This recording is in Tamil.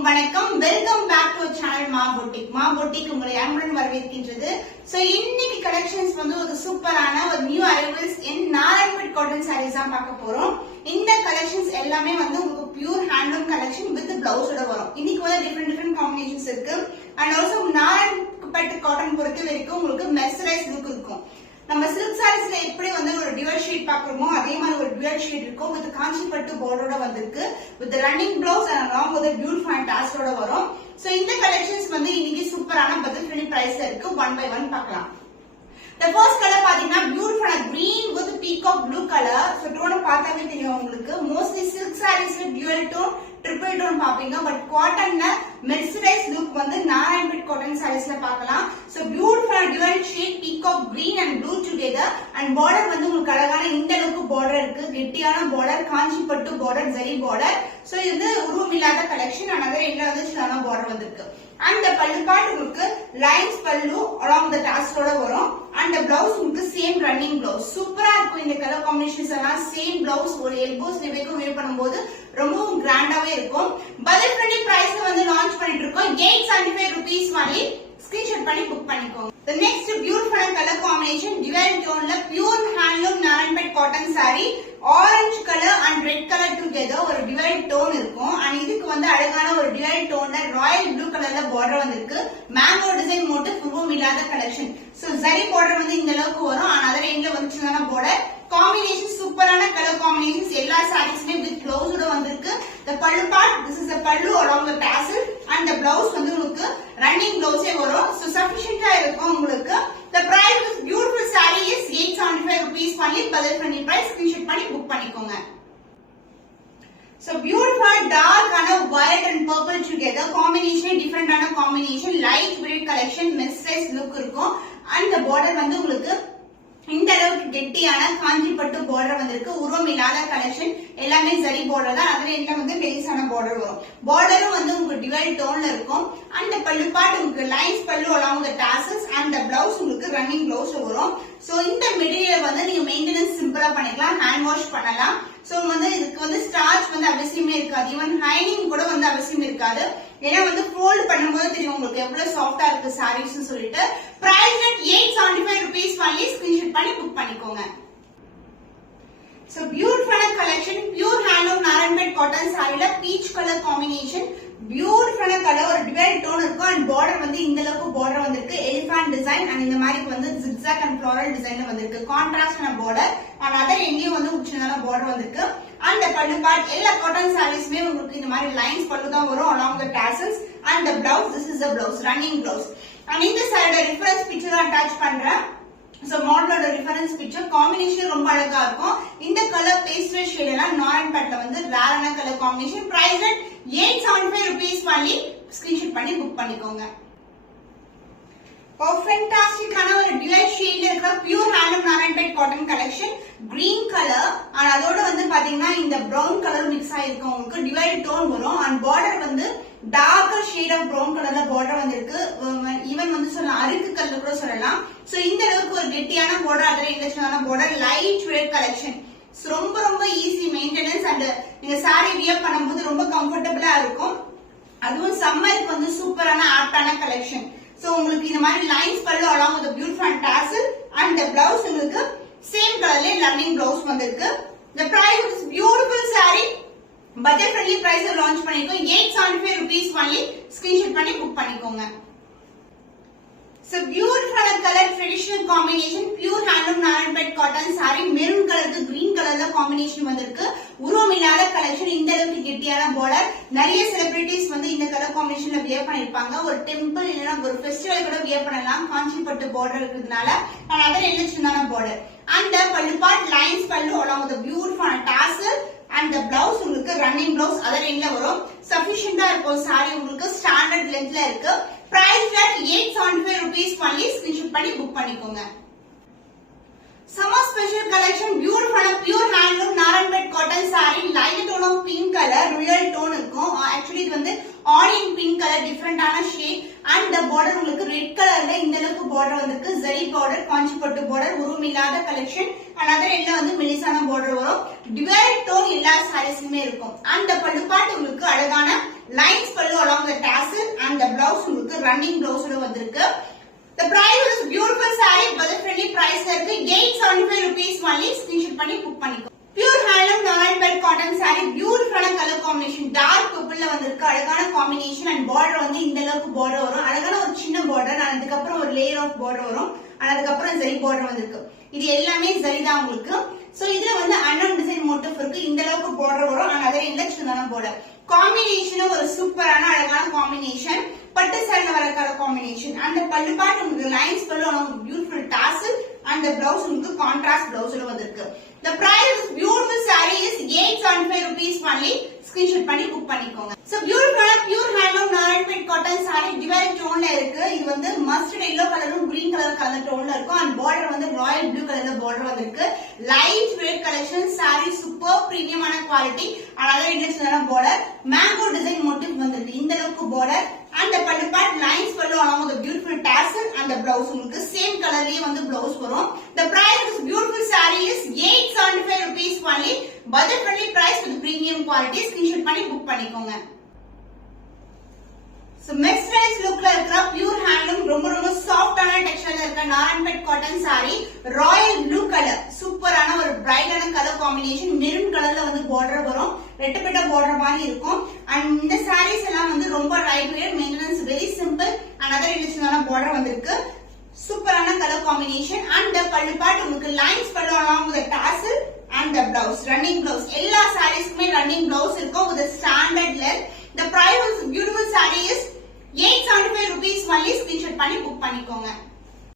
அனைவருக்கும் வணக்கம். வெல்கம் பேக் டு சேனல் மா பொட்டிக் உங்களை அன்புடன் வரவேற்கின்றது. சோ இன்னைக்கு கலெக்ஷன்ஸ் வந்து ஒரு சூப்பரான ஒரு நியூ அரைவல்ஸ் இன் நாராயண்பேட் காட்டன் சாரீஸ் தான் பார்க்க போறோம். இந்த கலெக்ஷன்ஸ் எல்லாமே வந்து உங்களுக்கு பியூர் ஹேண்ட்லூம் கலெக்ஷன் வித் பிளவுஸோட வரும். இன்னைக்கு வந்து டிஃபரெண்ட் காம்பினேஷன்ஸ் இருக்கு. அண்ட் ஆல்சோ நாராயண்பேட் காட்டன் பொறுத்த வரைக்கும் உங்களுக்கு மெர்சரைஸ் லுக் இருக்கும். நம்ம சில்க் சாரீஸ்ல எப்படி வந்து ஒரு டியூவல் ஷீட் பாக்குறோமோ அதே மாதிரி ஒரு டியூவல் ஷீட் இருக்கும். வித் காஞ்சிபட்டு பார்டரோட வந்திருக்கு. With running blouse and along with beautiful டாஸ்டோட வரும். சோ இந்த கலெக்ஷன்ஸ் வந்து இன்னைக்கு சூப்பரான பட்ஜெட் ஃப்ரெண்ட்லி பிரைஸ்ல இருக்கு. ஒன் பை ஒன் பார்க்கலாம். The first color பாத்தீங்கன்னா beautiful green with peacock blue color. So donor பார்த்தாவே தெரியும் உங்களுக்கு. Mostly silk sareesல dual tone, triple tone பாப்பீங்க. பட் காட்டன்ல மெர்சரைஸ் லுக் வந்து நாராயண்பேட் காட்டன் sareesல பார்க்கலாம். So beautiful dual shade peacock green and blue together. and border வந்து உங்களுக்கு அழகான இந்த அளவுக்கு border இருக்கு. கெட்டியான border, காஞ்சிபட்டு border, zari border. So இது உருவமில்லாத கலெக்ஷன். another எங்க வந்து சிலான border வந்திருக்கு. and the pallu part உங்களுக்கு lines pallu along the tassel ஓட வரும். and the blouse உங்களுக்கு same running blouse. சூப்பரா இருக்கும் இந்த கலர் காம்பினேஷன்ஸ் எல்லாம். சேம் blouse ஒரு elbows நெவைக்கும் வேர் பண்ணும்போது ரொம்பவும் கிராண்டாவே இருக்கும். பட்ஜெட் ஃப்ரெண்ட்லி பிரைஸ்ல வந்து லான்ச் பண்ணிட்டு இருக்கோம். 875 rupees only. ஸ்கிரீன்ஷாட் பண்ணி புக் பண்ணிக்கோங்க. The next beautiful color combination dual tone ல pure handloom Narayanpet cotton saree. Orange colour and red colour together ஒரு டிவைட் டோன் இருக்கும். அண்ட் இதுக்கு வந்து அழகான ஒரு டிவைட் டோன்ல ராயல் ப்ளூ கலர்ல பார்டர் வந்திருக்கு. மேங்கோ டிசைன் மோட்டிவ் உருவம் இல்லாத கலெக்ஷன். சோ ஜரி பார்டர் வந்து இந்த அளவுக்கு வரும். அண்ட் அதர் எங்க வந்துச்சுன்னா பார்டர் காம்பினேஷன் சூப்பரான கலர் காம்பினேஷன்ஸ் எல்லா சாரீஸ்மே வித் பிளவுஸோட வந்திருக்கு. the pallu part, this is the pallu along the tassel and the blouse வந்து உங்களுக்கு ரன்னிங் பிளவுஸே வரும். சோ சஃபிஷியன்ட்டா இருக்கும் உங்களுக்கு. the price of this beautiful saree is 875 rupees only. budget friendly price. screenshot பண்ணி புக் பண்ணிக்கோங்க. So beautiful dark and white and purple together combination, different ஆன combination, light weight collection, messerise look இருக்கும். and the border வந்து உங்களுக்கு இந்த அளவுக்கு கெட்டியான காஞ்சிபட்டு பார்டர் வந்திருக்கு. உருவம் இல்லாத கலெக்ஷன் எல்லாமே ஜரி பார்டர் தான். அதுல என்ன வந்து லேசான பார்டர் வரும். பார்டரும் வந்து உங்களுக்கு டிவைட் டோன்ல இருக்கும். அந்த பல்லு பார்ட் உங்களுக்கு லைன்ஸ் பல்லு along the tassels and the blouse உங்களுக்கு ரன்னிங் பிளவுஸ் வரும். சோ இந்த மெட்டீரியல் வந்து நீங்க மெயின்டெனன்ஸ் சிம்பிளா பண்ணிக்கலாம். ஹேண்ட் வாஷ் பண்ணலாம். சோ வந்து இதுக்கு வந்து ஸ்டார்ச் வந்து அவசியமே இருக்காது. ஈவன் ஹைனிங் கூட வந்து அவசியம் இருக்காது. ஏன்னா வந்து ஃபோல்ட் பண்ணும்போது தெரியும் உங்களுக்கு எவ்வளவு சாஃப்டா இருக்கு சாரீஸ் சொல்லிட்டு. Price at 875 rupees only. Screenshot பண்ணி புக் பண்ணிக்கோங்க. So beautiful collection, pure handloom Narayanpet cotton சாரில பீச் கலர் காம்பினேஷன். பியூட்டிஃபுல்லான கலர் ஒரு டிவைட் டோன் இருக்கும். அண்ட் பார்டர் வந்து இந்த அளவுக்கு பார்டர் வந்திருக்கு. எலிஃபண்ட் டிசைன் அண்ட் இந்த மாதிரி வந்து ஜிக்ஸாக் அண்ட் ஃப்ளோரல் டிசைன்ல வந்திருக்கு. கான்ட்ராஸ்டான பார்டர் அண்ட் அதர் எங்கேயும் வந்து உச்சினால பார்டர் வந்திருக்கு. அந்த பல்லு பார்ட் எல்லா காட்டன் சாரீஸ்மே உங்களுக்கு இந்த மாதிரி லைன்ஸ் பல்லு தான் வரும் along the tassels. and the blouse, this is the blouse, running blouse. and இந்த சைடு ரெஃபரன்ஸ் பிக்சர் அட்டாச் பண்றேன். சோ மாடலோட ரெஃபரன்ஸ் பிக்சர் காம்பினேஷன் ரொம்ப அழகா இருக்கும். இந்த கலர் பேஸ்டல் ஷேட் எல்லாம் நாராயண்பேட்ல வந்து ரேரான colour combination. Price at 875 rupees only. Screenshot பண்ணி புக் பண்ணிக்கோங்க. ஃபேண்டாஸ்டிக்கான ஒரு டிவைட் ஷேட்ல இருக்கிற pure handloom Narayanpet cotton collection. Green colour and அதோட வந்து பாத்தீங்கன்னா இந்த பிரவுன் கலர் மிக்ஸ் ஆயிருக்கு. உங்களுக்கு டிவைட் டோன் வரும். அண்ட் பார்டர் வந்து டார்க்கர் ஷேட் ஆஃப் பிரவுன் கலர்ல பார்டர் வந்திருக்கு. ஈவன் வந்து சொல்லலாம் அருக்கு கலர் கூட சொல்லலாம். சோ இந்த அளவுக்கு ஒரு கெட்டியான பார்டர், அதோட இன்ட்ரெஸ்டான பார்டர், லைட் வெயிட் கலெக்ஷன். ரொம்ப ரொம்ப ஈஸி மெயின்டெனன்ஸ். அண்ட் நீங்க சாரி வியர் பண்ணும்போது ரொம்ப கம்ஃபர்டபுளா இருக்கும். அதுவும் சம்மருக்கு வந்து சூப்பரான ஆப்டான கலெக்ஷன். சோ உங்களுக்கு இந்த மாதிரி லைன்ஸ் பல்லு along with the beautiful tassel and the blouse உங்களுக்கு சேம் கலர்ல ரன்னிங் பிளவுஸ் வந்திருக்கு. the price of this beautiful saree budget friendly price launch பண்ணிருக்கோம். 875 rupees only. ஸ்கிரீன்ஷாட் பண்ணி புக் பண்ணிக்கோங்க. So beautiful color traditional combination, pure handloom Narayanpet cotton saree. Maroon கலருக்கு கிரீன் கலர்ல காம்பினேஷன் வந்திருக்கு. உருவம் இல்லாத கலெக்ஷன். இந்த அளவுக்கு கெட்டியான பார்டர். நிறைய செலிபிரிட்டிஸ் வந்து இந்த கலர் காம்பினேஷன்ல வியர் பண்ணிருப்பாங்க. ஒரு டெம்பிள் இல்லனா ஒரு ஃபெஸ்டிவல் கூட வியர் பண்ணலாம். காஞ்சிபட்டு பார்டர் இருக்கிறதுனால. and other எலிஜிபிளான border. and the pallu part lines pallu along with the beautiful tassel and the blouse உங்களுக்கு ரன்னிங் பிளவுஸ் அதர் எண்ட்ல வரும். சஃபிஷியன்ட்டா இருக்கும் சாரி. உங்களுக்கு ஸ்டாண்டர்ட் லென்த்ல இருக்கு. Price at 875 rupees only. Screenshot பண்ணி புக் பண்ணிக்கோங்க. Summer special collection, beautiful pure handloom Narayanpet cotton saree. light tone of pink color, real tone இருக்கும். actually இது வந்து onion pink color, different ஆன shade. and the border உங்களுக்கு ரெட் கலர்ல இந்த அளவுக்கு border வந்திருக்கு. ஜரி border, காஞ்சிபட்டு border, உருவம் இல்லாத collection. another எல்லாம் வந்து மெலிசான border வரும். டிவைட் டோன் எல்லா சாரீஸ்லயுமே இருக்கும். and the பல்லு பார்ட் உங்களுக்கு அழகான லைன்ஸ் பல்லு along ரன்னிங் பிளவுஸோட வந்திருக்கு. The price is beautiful saree, budget friendly price ல இருக்கு. 875 rupees only. Screenshot பண்ணி book பண்ணிக்கோ. Pure handloom non-bed cotton saree, beautiful color combination, dark purple ல வந்திருக்கு. அழகான combination and border வந்து இந்த அளவுக்கு border வரும். அழகான ஒரு சின்ன border, அதுக்கு அப்புறம் ஒரு layer of border வரும். அதுக்கு அப்புறம் zari border வந்திருக்கு. இது எல்லாமே zari தான் உங்களுக்கு. சோ இதுல வந்து அன்னம் டிசைன் மோட்டிவ் இருக்கு. இந்த அளவுக்கு border வரும். and அதே இல்ல சின்னதான border. காம்பினேஷன் ஒரு சூப்பரான அழகான காம்பினேஷன். பட்டு சாரில வர கலர் காம்பினேஷன். அந்த பல்லு பார்ட் உங்களுக்கு லைன்ஸ் பல்லு உங்களுக்கு beautiful dazzle and the blouse உங்களுக்கு கான்ட்ராஸ்ட் பிளவுஸ்ல வந்திருக்கு. The price of beautiful saree is 875 rupees only. Screenshot பண்ணி book பண்ணிக்கோங்க. So beautiful pure handloom non-bed cotton saree dual tone ல இருக்கு. இது வந்து mustard yellow கலரும் green கலர் கலந்த டோன்ல இருக்கும். and border வந்து royal blue கலர்ல border வந்திருக்கு. light weight collection saree super premium ஆன குவாலிட்டி. அழகா international border mango design motif வந்திருக்கு. இந்த அளவுக்கு border and the pallu part lines pallu along with the beautiful tassel and the blouse உங்களுக்கு same colorலயே வந்து blouse வரும். The price of this beautiful saree is 875 rupees only. Budget friendly price with premium quality. Screenshot பண்ணி book பண்ணிக்கோங்க. So mesmerized lookல இருக்கிற pure handloom ரொம்ப சாஃப்ட்டான டெக்ஸ்சர்ல இருக்க Narayanpet cotton saree Royal blue colour சூப்பரான ஒரு பிரைட்டான கலர் காம்பினேஷன் மெரூன் கலர்ல வந்து border வரும் ரெட்டப்பட்ட border மாதிரி இருக்கும் and இந்த sarees எல்லாம் வந்து ரொம்ப light weight maintenance very simple and other international border வந்திருக்கு சூப்பரான colour combination and the pallu part உங்களுக்கு லைன்ஸ் பல்லு along with the tassel and the blouse running blouse எல்லா sareesக்குமே running blouse இருக்கும் with a standard length. The price of this beautiful saree is 875 rupees only. Screenshot பண்ணி book பண்ணிக்கோங்க.